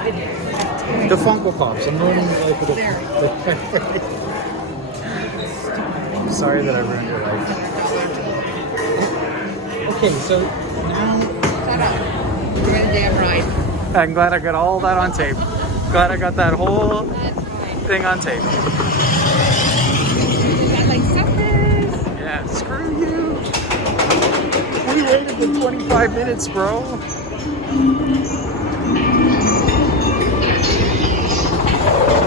The Funko Pops. I'm learning like the. I'm sorry that I ruined your life. Okay, so now. Shut up. You're in a damn ride. I'm glad I got all that on tape. Glad I got that whole thing on tape. We got like suckers. Yeah, screw you. We waited for 25 minutes, bro.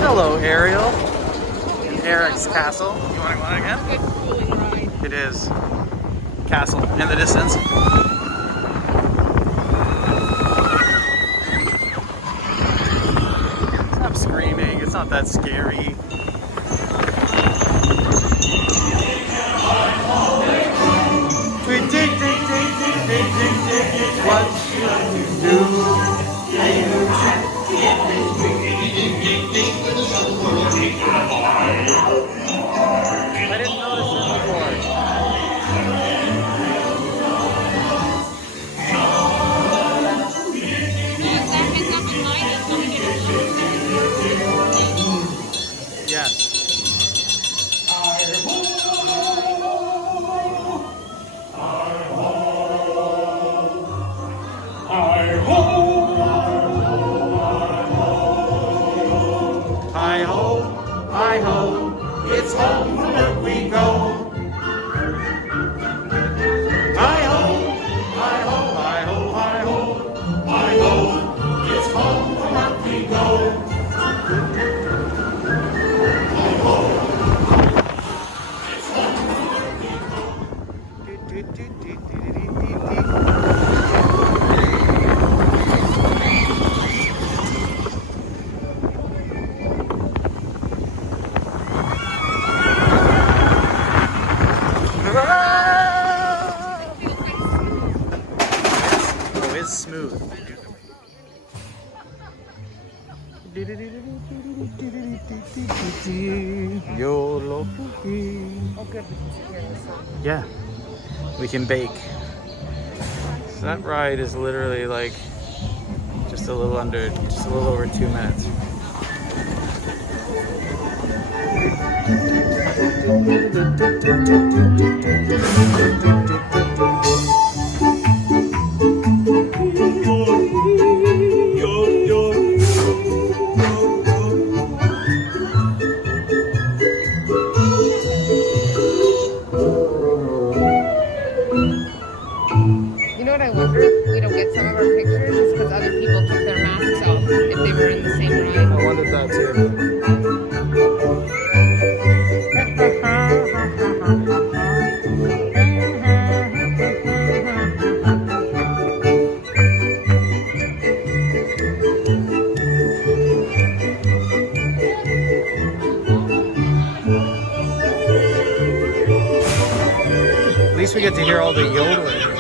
Hello, Ariel. Eric's castle. You want to go on again? Good cooling ride. It is. Castle in the distance. Stop screaming. It's not that scary. We dig, dig, dig, dig, dig, dig, dig. What should you do? I didn't notice him before. Yes. Hi ho, it's home from work we go. Hi ho, hi ho, hi ho, hi ho, hi ho, it's home from work we go. Hi ho, it's home from work we go. Oh, it's smooth. YOLO. Oh, good. Yeah, we can bake. So that ride is literally like just a little over 2 minutes. You know what I wonder if we don't get some of our pictures is because other people took their masks off if they were in the same ride. I wondered that too. At least we get to hear all the yodeling.